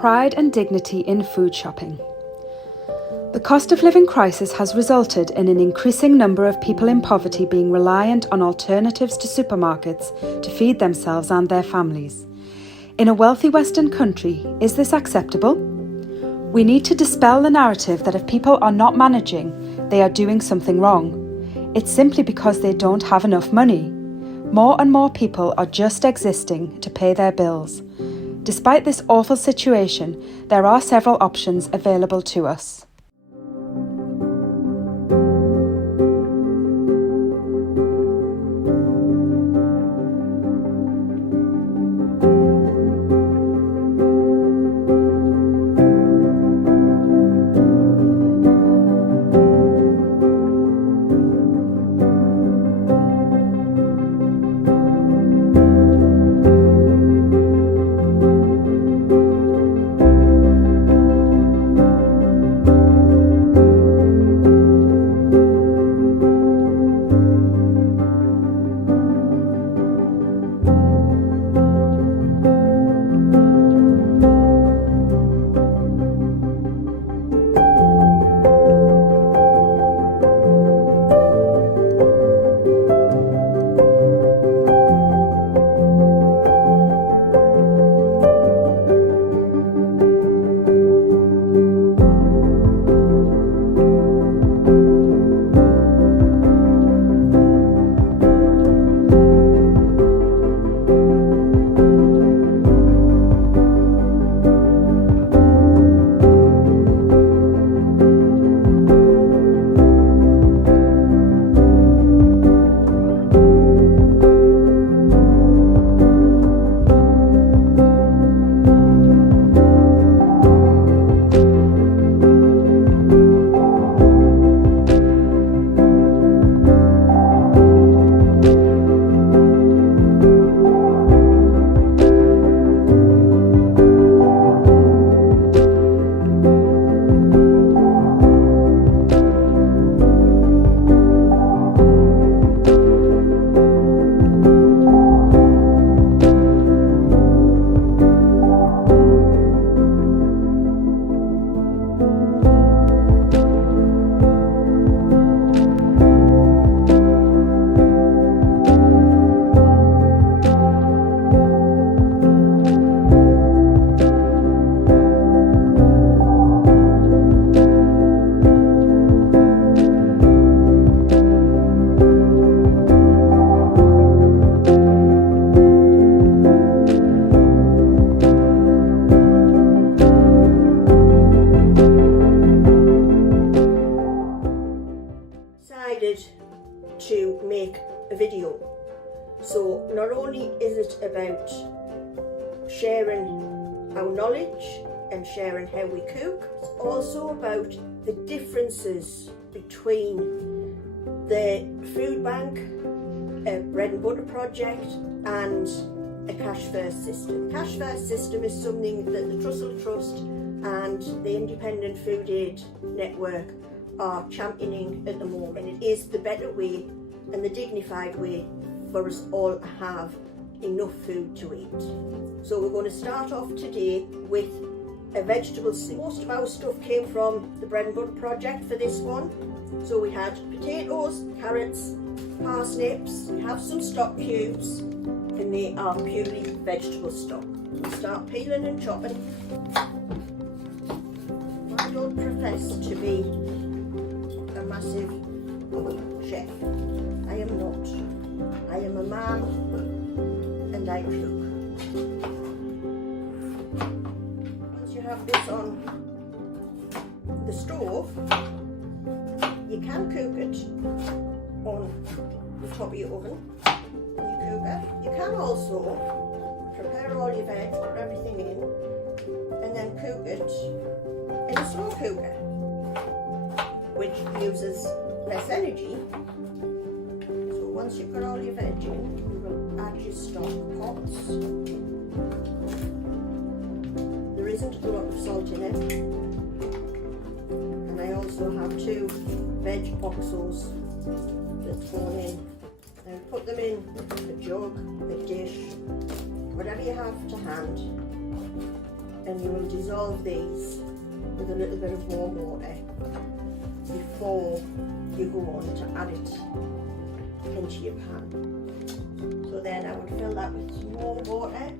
Pride and dignity in food shopping. The cost of living crisis has resulted in an increasing number of people in poverty being reliant on alternatives to supermarkets to feed themselves and their families. In a wealthy Western country, is this acceptable? We need to dispel the narrative that if people are not managing, they are doing something wrong. It's simply because they don't have enough money. More and more people are just existing to pay their bills. Despite this awful situation, there are several options available to us. To make a video. So not only is it about sharing our knowledge and sharing how we cook, it's also about the differences between the food bank, a bread and butter project and a cash first system. Cash first system is something that the Trussell Trust and the Independent Food Aid Network are championing at the moment. It is the better way and the dignified way for us all to have enough food to eat. So we're going to start off today with a vegetable soup. Most of our stuff came from the bread and butter project for this one. So we had potatoes, carrots, parsnips, we have some stock cubes, and they are purely vegetable stock. We'll start peeling and chopping. I don't profess to be a massive chef. I am not. I am a man and I cook. Once you have this on the stove, you can cook it on the top of your oven, on your cooker. You can also prepare all your veg, put everything in, and then cook it in a slow cooker, which uses less energy. So once you've got all your veg in, you will add your stock pots. There isn't a lot of salt in it. And I also have 2 veg oxos that's gone in. And put them in a jug, a dish, whatever you have to hand. and you will dissolve these with a little bit of warm water before you go on to add it into your pan. So then I would fill that with some more water.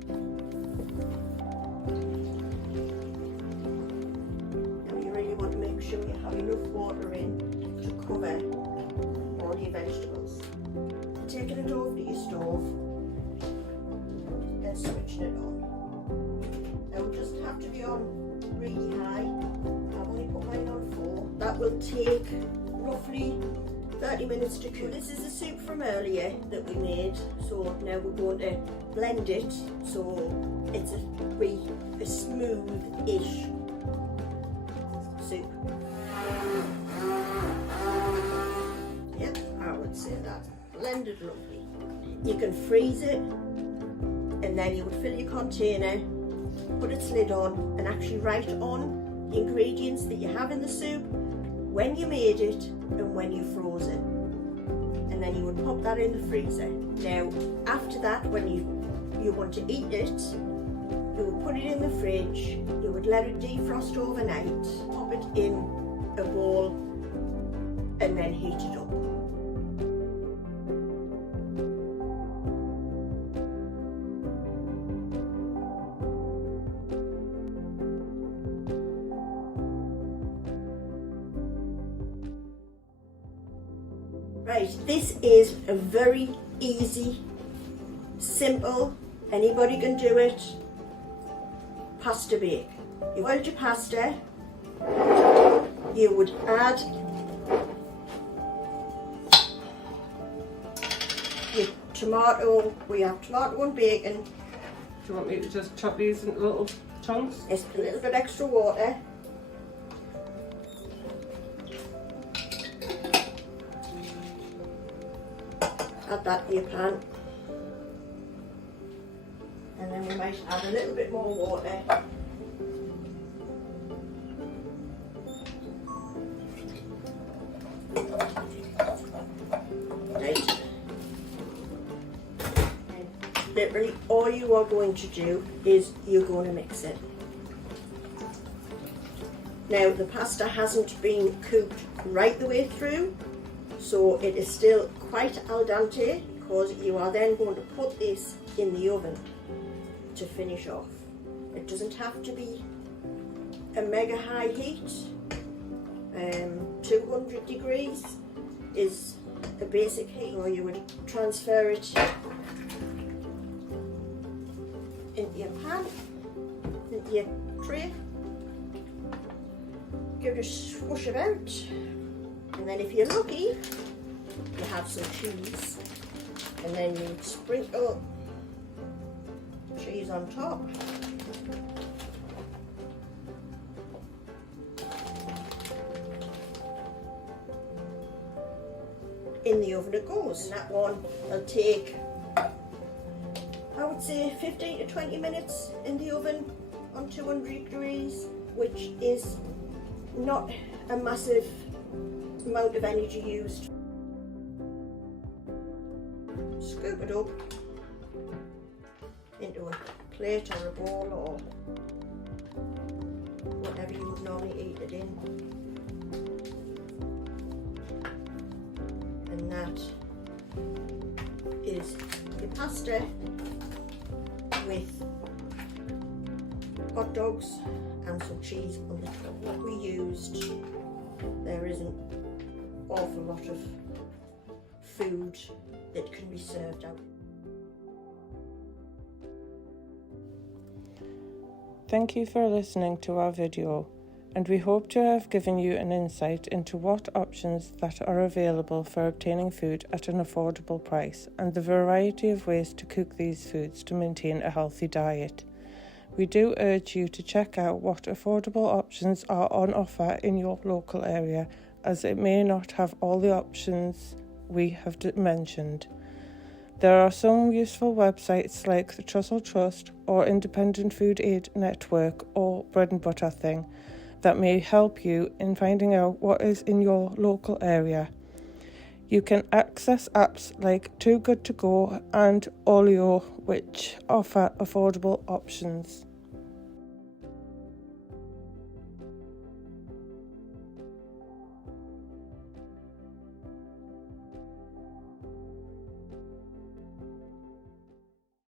Now you really want to make sure you have enough water in to cover all your vegetables. Taking it over to your stove and switching it on. Now it doesn't have to be on really high. I've only put mine on 4. That will take roughly 30 minutes to cook. This is the soup from earlier that we made, so now we're going to blend it so it's a smooth-ish soup. Yep, I would say that. Blended lovely. You can freeze it, and then you would fill your container, put its lid on, and actually write on the ingredients that you have in the soup, when you made it, and when you froze it. And then you would pop that in the freezer. Now, after that, when you want to eat it, you would put it in the fridge, you would let it defrost overnight, pop it in a bowl, and then heat it up. Right, this is a very easy, simple, anybody can do it, pasta bake. You boiled your pasta, you would add your tomato, we have tomato and bacon. Do you want me to just chop these into little chunks? It's a little bit extra water. Add that to your pan, and then we might add a little bit more water. Right. And literally all you are going to do is you're going to mix it. Now the pasta hasn't been cooked right the way through, so it is still quite al dente, because you are then going to put this in the oven to finish off. It doesn't have to be a mega high heat. 200 degrees is a basic heat, or you would transfer it into your pan, into your tray, give it a swoosh about. And then if you're lucky, you have some cheese, and then you sprinkle cheese on top. In the oven it goes, and that one will take, I would say, 15 to 20 minutes in the oven on 200 degrees, which is not a massive amount of energy used. Scoop it up into a plate or a bowl or whatever you would normally eat it in. And that is your pasta with hot dogs and some cheese on the top. What we used, there isn't an awful lot of food that can be served out. Thank you for listening to our video, and we hope to have given you an insight into what options that are available for obtaining food at an affordable price, and the variety of ways to cook these foods to maintain a healthy diet. We do urge you to check out what affordable options are on offer in your local area, as it may not have all the options we have mentioned. There are some useful websites like the Trussell Trust or Independent Food Aid Network or Bread and Butter Thing that may help you in finding out what is in your local area. You can access apps like Too Good To Go and Olio, which offer affordable options.